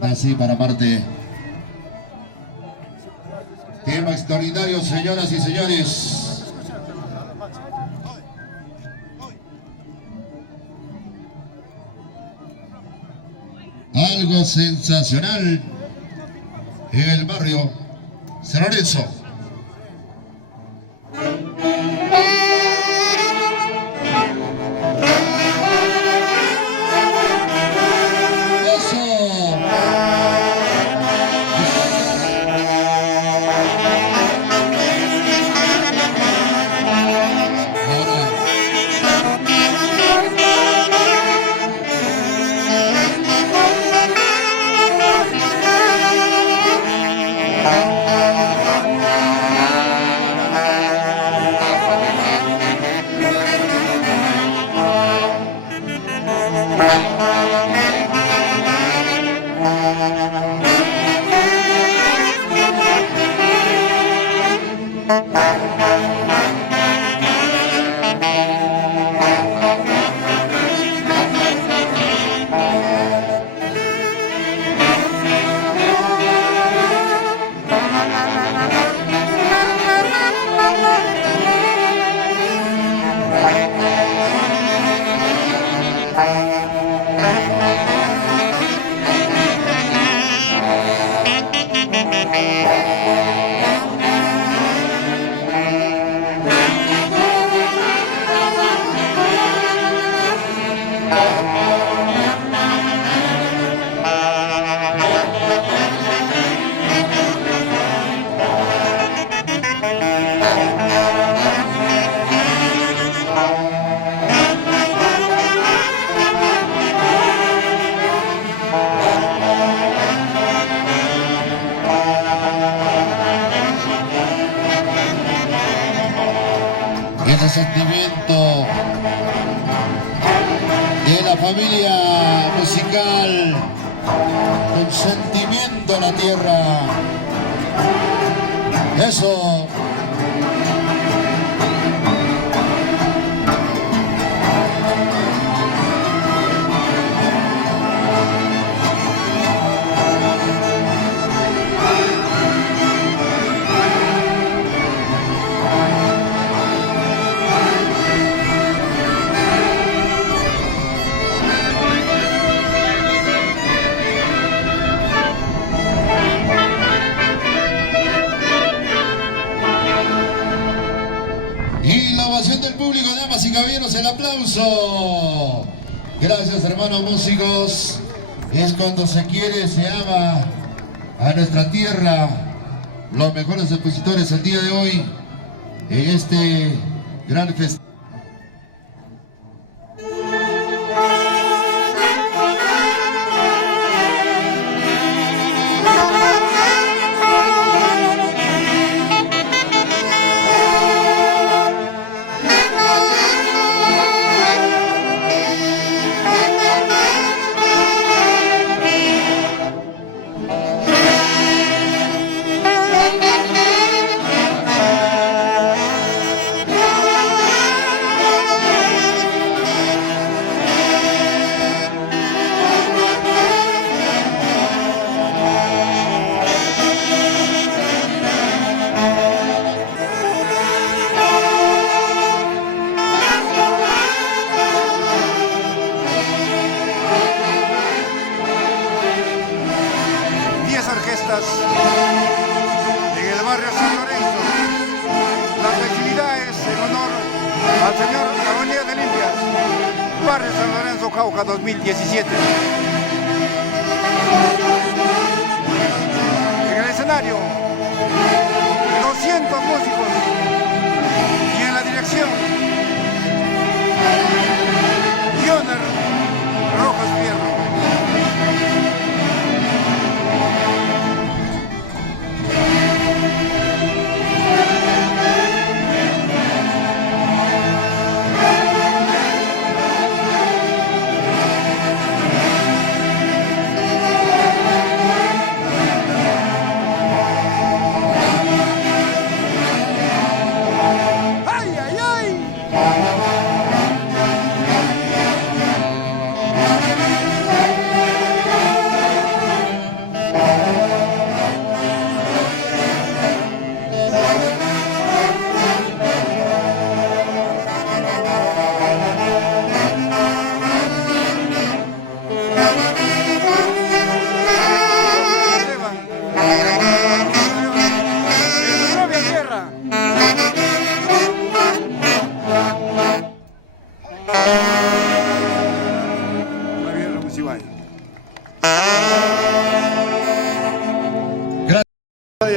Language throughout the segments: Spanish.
Nací para amarte. Tema extraordinario, señoras y señores. Algo sensacional en el barrio San Lorenzo. Ese sentimiento de la familia musical con sentimiento a la tierra. Eso. Y la ovación del público, damas y caballeros, el aplauso. Gracias, hermanos músicos. Es cuando se quiere, se ama a nuestra tierra. Los mejores expositores el día de hoy en este gran festival. Orquestas en el barrio San Lorenzo. Las actividades en honor al señor Agonía de Limpias, barrio San Lorenzo, Cauca 2017. En el escenario, 200 músicos y en la dirección, Gioner Rojas Fierro.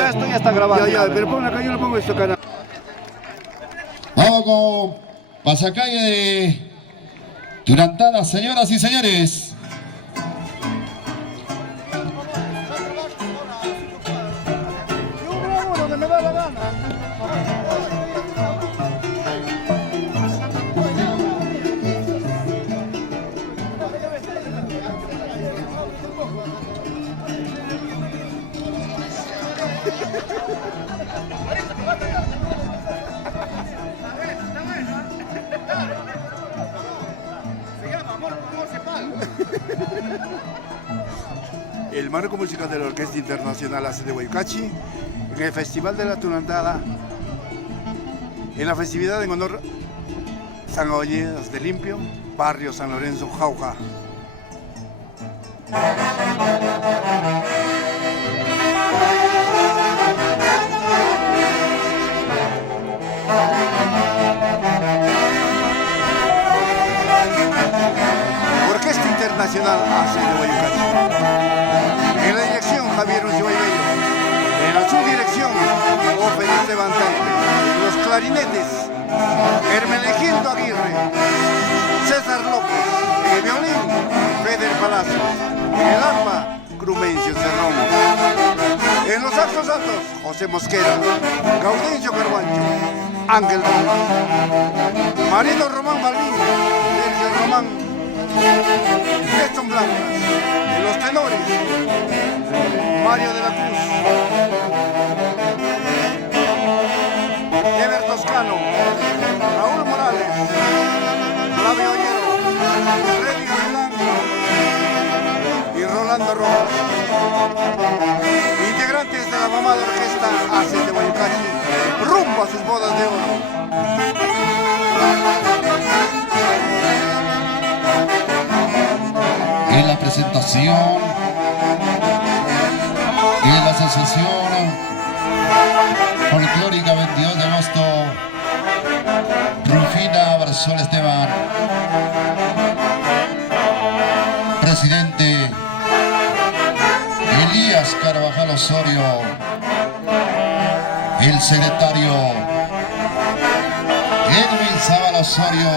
ya. Esto ya está grabado. Ya, pero pon acá, yo lo pongo esto, canal. Vamos con pasacalle de Tunantala, señoras y señores. Yo grabo donde me da la gana. El marco musical de la Orquesta Internacional AC de Huaycachi, en el Festival de la Tunantala, en la festividad en honor San Abolledas de Limpio, barrio San Lorenzo, Jauja. Orquesta Internacional AC de Huaycachi. En la dirección, Javier Ucibay-Bello. En la subdirección, Open Esteban Taipe. En los clarinetes, Hermenegildo Aguirre, César López. En el violín, Feder Palacios. En el arpa, Crumencio Cerrón. En los saxos altos, José Mosquera, Gaudencio Carbancho, Ángel Gómez, Marino Román Balbín, Sergio Román, Néstor Blancas. En los tenores, Mario de la Cruz, Ever Toscano, Raúl Morales, Flavio Ollero, Freddy Gavilán y Rolando Rojas. Integrantes de la mamada orquesta AC de Huaycachi, rumbo a sus bodas de oro. En la presentación de la Asociación Folclórica 22 de agosto, Rufina Barzol Esteban, presidente Elías Carvajal Osorio, el secretario Edwin Zavala Osorio,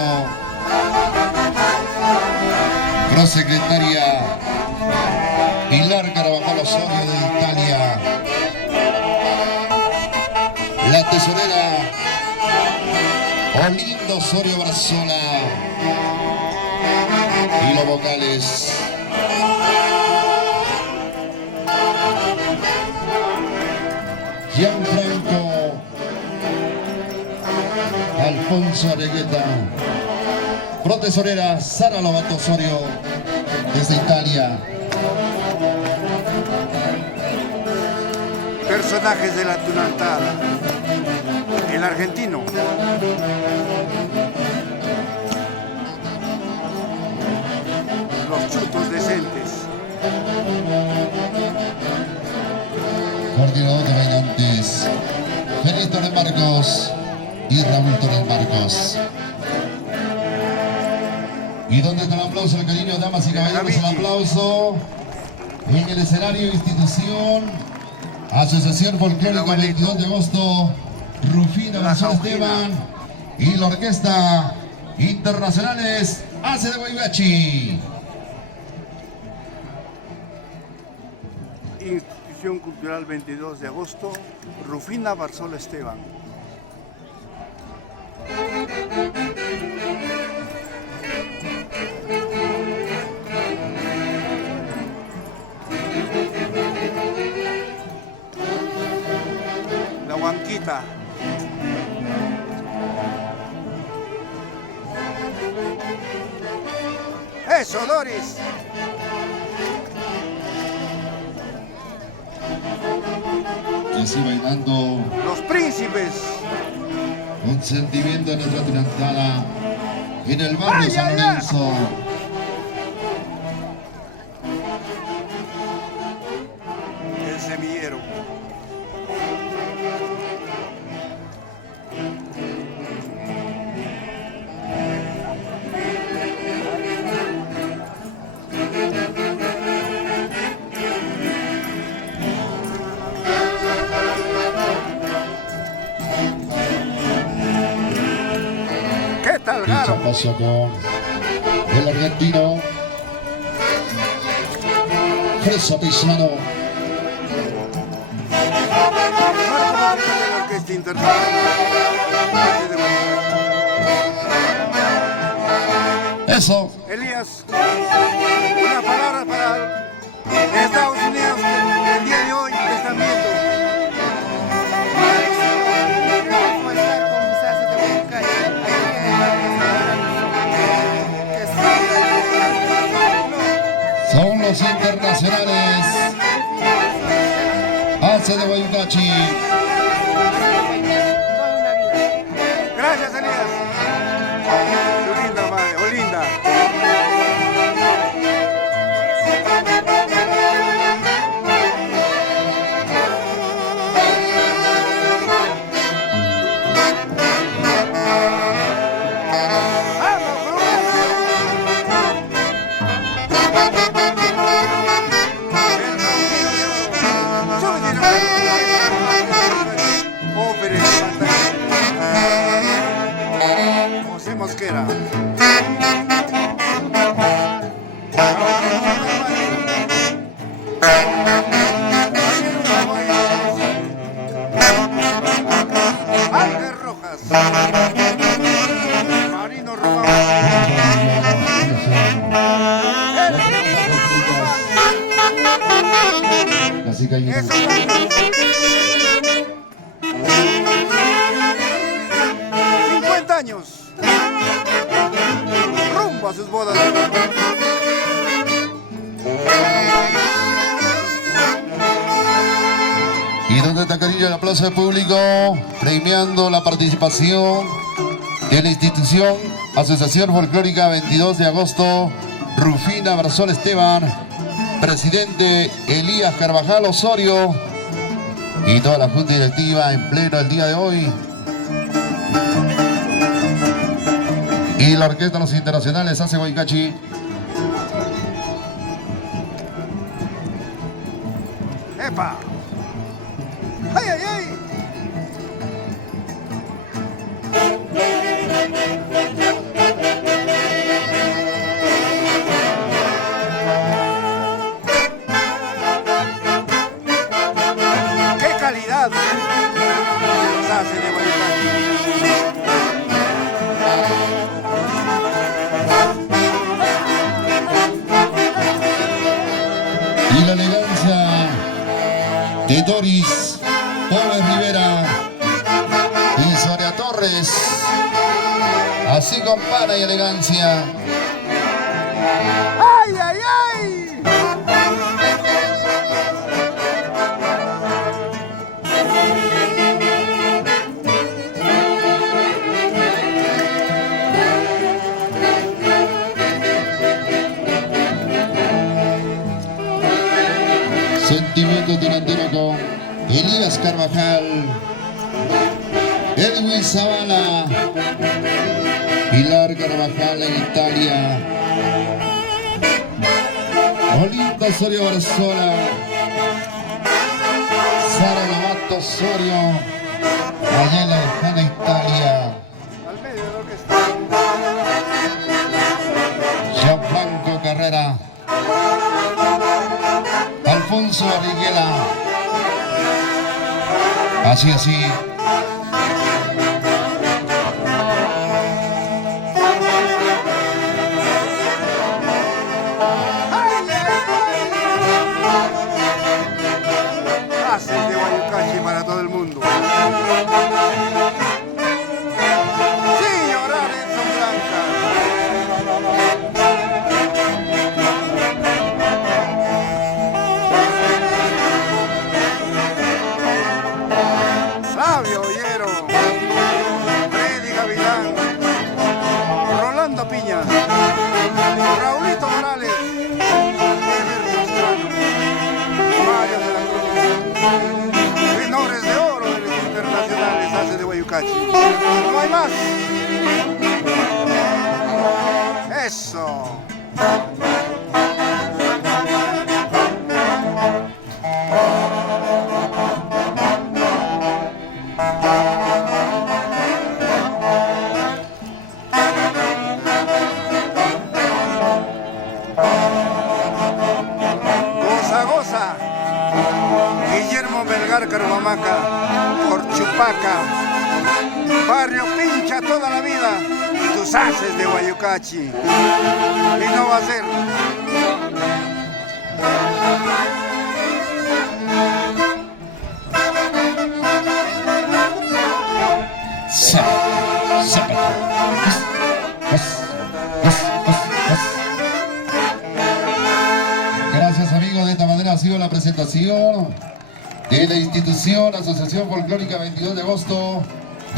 prosecretaria Pilar Carvajal Osorio de Italia, la tesorera Olinda Osorio Barzola y los vocales Gianfranco Alfonso Aregueta, protesorera Sara Lobato Osorio desde Italia. Personajes de la Tunantala. El argentino. Los chutos decentes. Coordinador de bailantes Feliz Torres Marcos y Raúl Torres Marcos. ¿Y dónde está el aplauso, el cariño, damas y caballeros? El aplauso en el escenario, institución, Asociación Folclórica 22 de agosto, Rufina Barzol Esteban y la Orquesta Internacionales AC de Huaycachi. Institución Cultural 22 de agosto, Rufina Barzol Esteban. La Huanquita. ¡Eso, Doris! Y así bailando Los príncipes. con sentimiento de nuestra Tunantala en el barrio San Lorenzo. El semillero. pasó con el argentino Fresa Pisano. La Orquesta Internacional. Eso. Elías, una palabra para Estados Unidos que el día de hoy te están viendo. ¿Cómo estar con mis haces de Huaycache? Son los internacionales. Hace de Huaycache. Gracias, Elías. Olinda, madre, Olinda. José Mosquera. Ángel Rojas. Marino Román. Así que hay Eso. 50 años. Rumbo a sus bodas. Y donde está cariño el aplauso del público, premiando la participación de la institución Asociación Folclórica 22 de agosto, Rufina Barzón Esteban, presidente Elías Carvajal Osorio y toda la junta directiva en pleno el día de hoy. Y la orquesta de los internacionales hace Huaycache. ¡Epa! ¡Ay, ay, ay! ¡Qué calidad! Los hace de Y la elegancia de Doris Pérez Rivera y Sonia Torres, así con pana y elegancia. ¡Ay, ay, ay! Sentimiento tirantino con Elías Carvajal, Edwin Zavala, Pilar Carvajal en Italia, Olinda Osorio Barzola, Sara Lobato Osorio, allá en la lejana Italia, Al medio de lo que está. Gianfranco Carrera, Alfonso Arriguela, así. Haces de Huaycache para todo el mundo. Sin llorar en son blancas. Sabio Ollero, Freddy Gavilán, Rolando Piña, Raulito Morales, Ever Toscano, Mario de la Cruz, menores de oro de los internacionales hace de Huaycache. No hay más. Eso. Mendoza, Guillermo Melgar Carvamaca, por Chupaca, Barrio Pincha toda la vida, tus haces de Guayucachi, y no va a ser. Gracias amigos, de esta manera ha sido la presentación de la institución Asociación Folclórica 22 de agosto,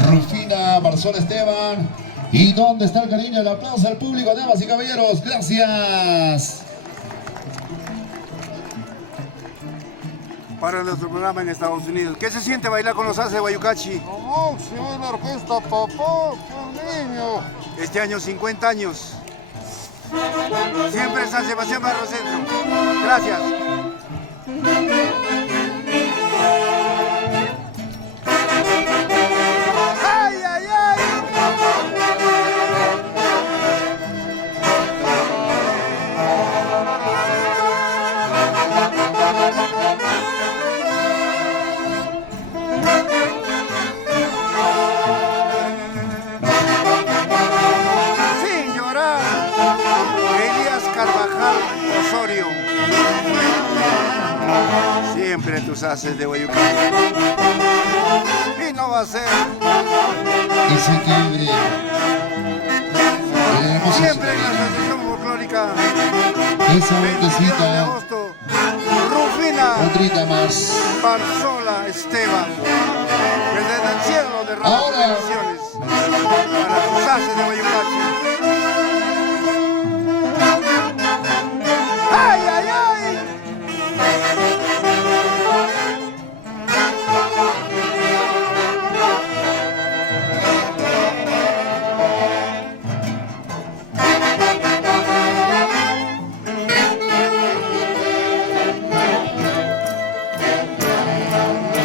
Rufina Barzola Esteban. ¿Y dónde está el cariño? El aplauso al público, damas y caballeros. Gracias. Para nuestro programa en Estados Unidos. ¿Qué se siente bailar con los haces de Guayucachi? ¡Oh, si ve la orquesta, papá! ¡Qué niño! Este año 50 años. Siempre San Sebastián Barrio Centro. Gracias. ¡Ay, ay, ay! Sin llorar, Elías Carvajal Osorio. Siempre tus haces de Guayucachi. Y no va a ser. Ese quiebre. Siempre en la Asociación Folclórica. Esa 22 de vueltecita. agosto. Rufina Otrita más. Barzola Esteban. Que desde el cielo derrama sus Ahora. bendiciones para tus haces de Guayucachi. ¡Ay, ay, ay!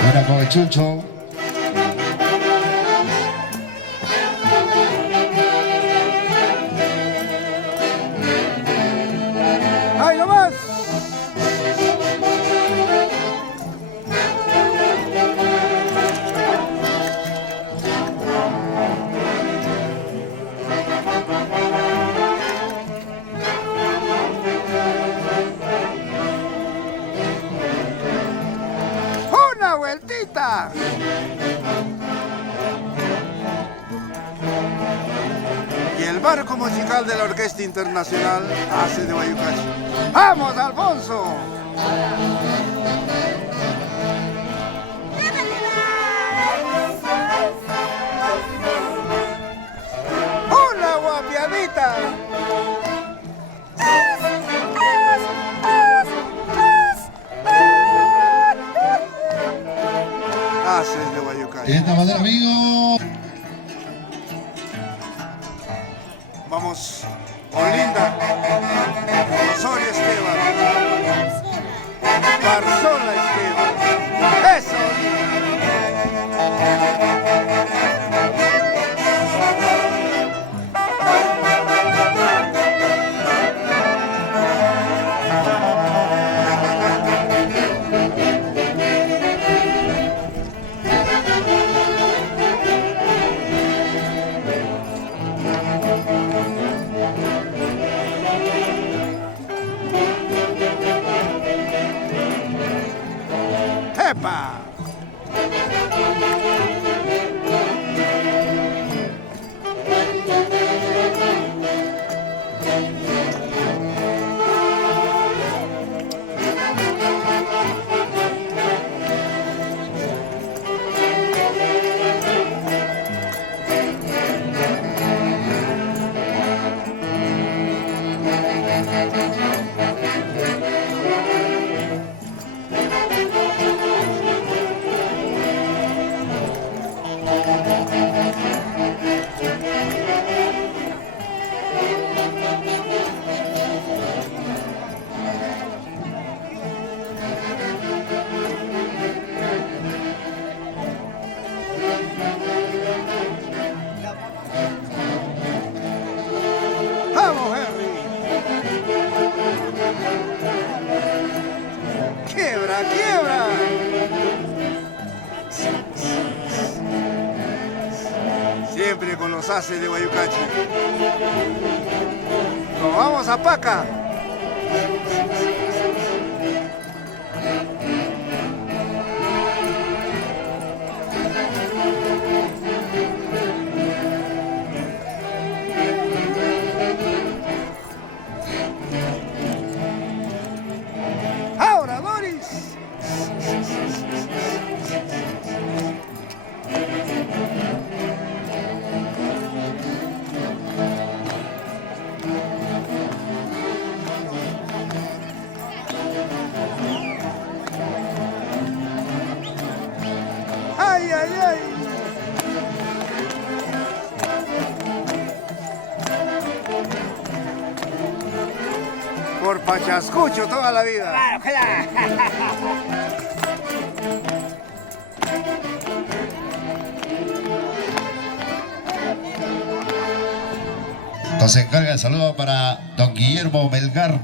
Ahora con el chucho. ¡Ay, no más! ¡Una vueltita! Y el barco musical de la Orquesta Internacional hace de Guayucachi. ¡Vamos, Alfonso! ¡Una guapiadita! Haces de Guayucachi. De esta manera, amigos. Vamos, Olinda, Osorio Esteban, Barzola Esteban. ¡Eso, ¡epa! la quiebra. Siempre con los haces de Guayucachi. Nos vamos a Paca. Ahora, Doris. Ay, ay, ay. Por Pachascucho toda la vida. Nos encarga el saludo para don Guillermo Melgar.